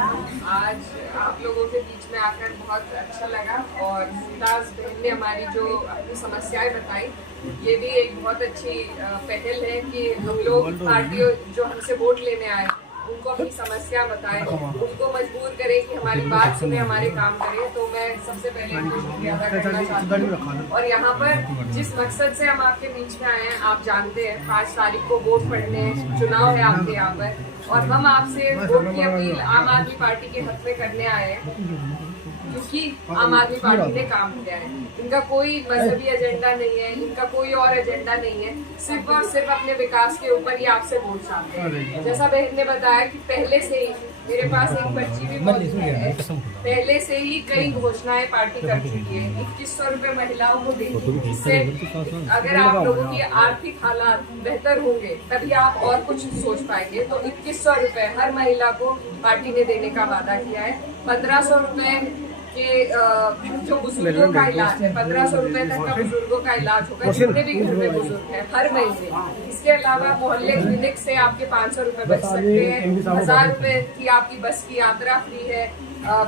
आज आप लोगों के बीच में आकर बहुत अच्छा लगा और मुमताज बहन ने हमारी जो अपनी समस्याएं बताई, ये भी एक बहुत अच्छी पहल है कि हम लोग पार्टी जो हमसे वोट लेने आए उनको अपनी समस्या बताएं, उनको मजबूर करें कि हमारी बात सुने, हमारे काम करें। तो मैं सबसे पहले इनको शुक्रिया अदा करना चाहती हूँ। और यहाँ पर जिस मकसद से हम आपके बीच में आए हैं, आप जानते हैं 5 तारीख को वोट पड़ने, चुनाव है आपके यहाँ पर, और हम आपसे वोट की अपील आम आदमी पार्टी के हक में करने आए हैं क्योंकि आम आदमी पार्टी ने काम किया है। इनका कोई मजहबी एजेंडा नहीं है, इनका कोई और एजेंडा नहीं है, सिर्फ और सिर्फ अपने विकास के ऊपर ही आपसे वोट चाहते हैं। जैसा बहन ने बताया कि पहले से ही मेरे पास एक पर्ची भी मौजूद है, पहले से ही कई घोषणाएं पार्टी कर चुकी है। 2100 रुपए महिलाओं को देंगी, जिससे अगर आप लोगों की आर्थिक हालात बेहतर होंगे तभी आप और कुछ सोच पाएंगे। तो 2100 रुपए हर महिला को पार्टी ने देने का वादा किया है। 1500 रुपए के जो बुजुर्गों का इलाज है, 1500 रुपए तक का बुजुर्गों का इलाज होगा जितने भी घर में बुजुर्ग है हर महीने। इसके अलावा मोहल्ले क्लिनिक से आपके 500 रुपए बच सकते हैं। 1000 रुपए की आपकी बस की यात्रा फ्री है,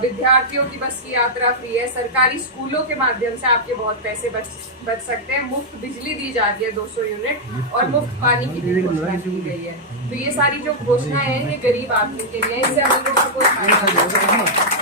विद्यार्थियों की बस की यात्रा फ्री है, सरकारी स्कूलों के माध्यम से आपके बहुत पैसे बच सकते हैं। मुफ्त बिजली दी जा रही है 200 यूनिट और मुफ्त पानी की भी घोषणा की गई है। तो ये सारी जो घोषणाएं हैं ये गरीब आदमी के लिए, इससे हम लोगों का कोई फायदा नहीं है।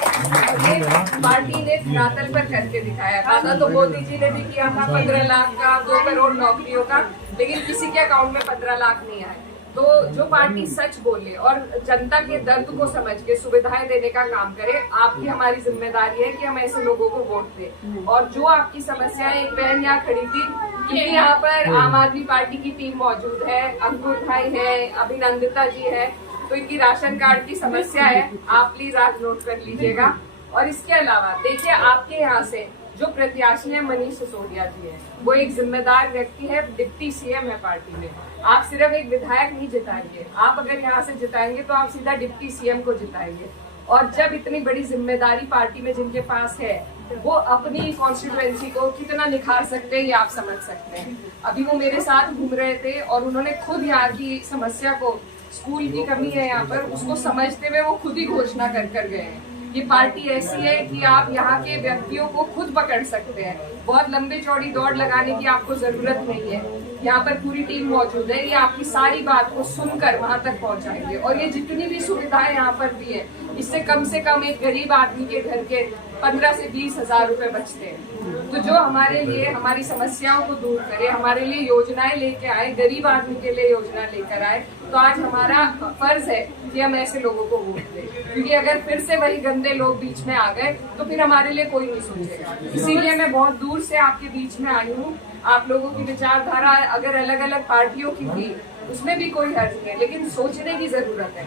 ये पार्टी ने धरातल पर करके दिखाया। वादा तो मोदी जी ने भी किया था 15 लाख का, 2 करोड़ नौकरियों का, लेकिन किसी के अकाउंट में 15 लाख नहीं आए। तो जो पार्टी सच बोले और जनता के दर्द को समझ के सुविधाएं देने का काम करे, आपकी हमारी जिम्मेदारी है कि हम ऐसे लोगों को वोट दें। और जो आपकी समस्याएं, एक बहन यहाँ खड़ी थी कि यहाँ पर आम आदमी पार्टी की टीम मौजूद है, अंकुर भाई है, अभिनंदिता जी है, तो इनकी राशन कार्ड की समस्या है, आप प्लीज आज नोट कर लीजिएगा। और इसके अलावा देखिए, आपके यहाँ से जो प्रत्याशी है मनीष सिसोदिया जी है, वो एक जिम्मेदार व्यक्ति है, डिप्टी सीएम है पार्टी में। आप सिर्फ एक विधायक नहीं जिताएंगे, आप अगर यहाँ से जिताएंगे तो आप सीधा डिप्टी सीएम को जिताएंगे। और जब इतनी बड़ी जिम्मेदारी पार्टी में जिनके पास है, वो अपनी कॉन्स्टिट्यूएंसी को कितना निखार सकते हैं ये आप समझ सकते हैं। अभी वो मेरे साथ घूम रहे थे और उन्होंने खुद यहाँ की समस्या को, स्कूल की कमी है यहाँ पर, उसको समझते हुए वो खुद ही घोषणा कर गए हैं। ये पार्टी ऐसी है कि आप यहाँ के व्यक्तियों को खुद पकड़ सकते हैं, बहुत लंबी चौड़ी दौड़ लगाने की आपको जरूरत नहीं है। यहाँ पर पूरी टीम मौजूद है, ये आपकी सारी बात को सुनकर वहां तक पहुंचाएंगे। और ये जितनी भी सुविधाएं यहाँ पर दी है, इससे कम से कम एक गरीब आदमी के घर के 15 से 20 हजार रुपए बचते हैं। तो जो हमारे लिए हमारी समस्याओं को दूर करे, हमारे लिए योजनाएं लेके आए, गरीब आदमी के लिए योजना लेकर आए, तो आज हमारा फर्ज है कि हम ऐसे लोगों को वोट दें। क्योंकि अगर फिर से वही गंदे लोग बीच में आ गए तो फिर हमारे लिए कोई नहीं सोचेगा। इसीलिए मैं बहुत दूर से आपके बीच में आई हूँ। आप लोगों की विचारधारा अगर अलग अलग पार्टियों की थी, उसमें भी कोई हर्ज नहीं है, लेकिन सोचने की जरूरत है।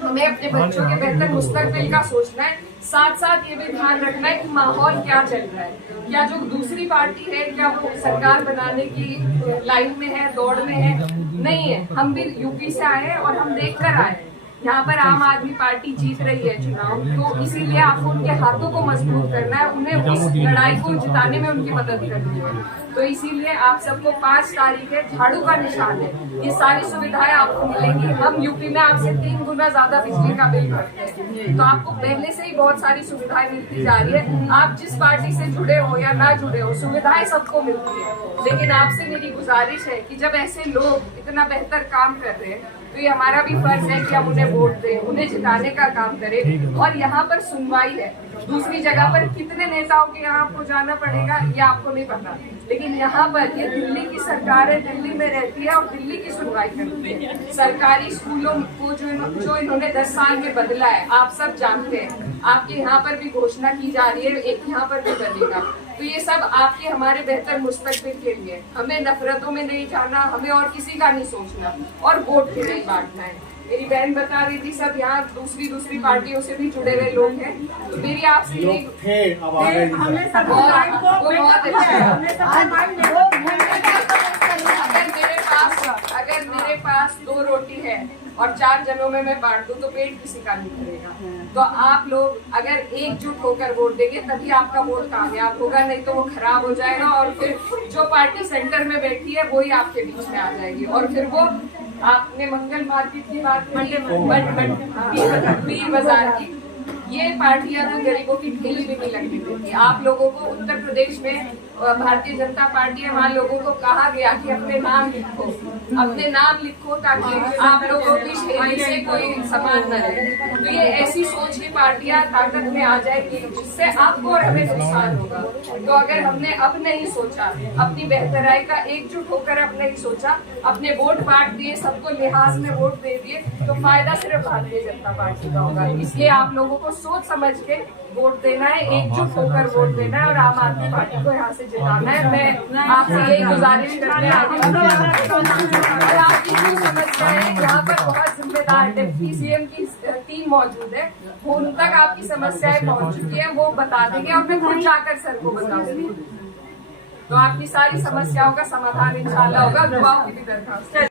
हमें अपने बच्चों के बेहतर मुस्तकबिल का सोचना है, साथ साथ ये भी ध्यान रखना है कि माहौल क्या चल रहा है। क्या जो दूसरी पार्टी है, क्या वो सरकार बनाने की लाइन में है, दौड़ में है? नहीं है। हम भी यूपी से आए हैं और हम देख कर आए हैं यहाँ पर आम आदमी पार्टी जीत रही है चुनाव, तो इसीलिए आपको उनके हाथों को मजबूत करना है, उन्हें उस लड़ाई को जिताने में उनकी मदद करनी है। तो इसीलिए आप सबको 5 तारीख है, झाड़ू का निशान है, ये सारी सुविधाएं आपको मिलेंगी। हम यूपी में आपसे 3 गुना ज्यादा बिजली का बिल भरते हैं, तो आपको पहले से ही बहुत सारी सुविधाएं मिलती जा रही है। आप जिस पार्टी से जुड़े हो या ना जुड़े हो, सुविधाएं सबको मिलती है। लेकिन आपसे मेरी गुजारिश है कि जब ऐसे लोग इतना बेहतर काम कर रहे हैं, तो ये हमारा भी फर्ज है कि हम उन्हें वोट दें, उन्हें जिताने का काम करें। और यहाँ पर सुनवाई है, दूसरी जगह पर कितने नेताओं के यहाँ आपको जाना पड़ेगा ये आपको नहीं पता, लेकिन यहाँ पर ये दिल्ली की सरकार है, दिल्ली में रहती है और दिल्ली की सुनवाई करती है। सरकारी स्कूलों को जो इन्होंने 10 साल में बदला है, आप सब जानते हैं। आपके यहाँ पर भी घोषणा की जा रही है, एक यहाँ पर भी बनेगा। तो ये सब आपके हमारे बेहतर मुस्तकबिल के लिए। हमें नफरतों में नहीं जाना, हमें और किसी का नहीं सोचना और वोट भी नहीं बांटना है। मेरी बहन बता रही थी सब यहाँ दूसरी पार्टियों से भी जुड़े हुए लोग हैं, तो मेरी आपसे अगर मेरे पास 2 रोटी है और 4 जनों में मैं बांट दूं तो पेट किसी का नहीं भरेगा। तो आप लोग अगर एकजुट होकर वोट देंगे तभी आपका वोट कामयाब होगा, नहीं तो वो खराब हो जाएगा और फिर जो पार्टी सेंटर में बैठी है वही आपके बीच में आ जाएगी। और फिर वो आपने मंगल मार्केट की बात की, पीर बाजार की, ये पार्टियां तो गरीबों की ठेली भी नहीं लगने देती। आप लोगों को उत्तर प्रदेश में भारतीय जनता पार्टी है, वहाँ लोगों को कहा गया कि अपने नाम लिखो, अपने नाम लिखो ताकि आप लोगों की ठेली से कोई सामान न रहे। तो ये ऐसी सोच की पार्टियां ताकत में आ जाएगी जिससे आपको और हमें नुकसान होगा। तो अगर हमने अब नहीं सोचा, अपनी बेहतराई का एकजुट होकर अब नहीं सोचा, अपने वोट बांट दिए, सबको लिहाज में वोट दे दिए, तो फायदा सिर्फ भारतीय जनता पार्टी का होगा। इसलिए आप लोगों को सोच समझ के वोट देना है, एकजुट होकर वोट देना है और आम आदमी पार्टी को यहाँ से जिताना है। मैं आपसे यही गुजारिश करने आई हूँ। और आपकी जो समस्या है, यहाँ पर बहुत जिम्मेदार डिप्टी सीएम की टीम मौजूद है, वो उन तक आपकी समस्याएं पहुँच चुकी है, वो बता देंगे और मैं खुद जाकर सर को बताऊंगी। तो आपकी सारी समस्याओं का समाधान इंशाल्लाह होगा। दुआओं की भी दरखास्त है।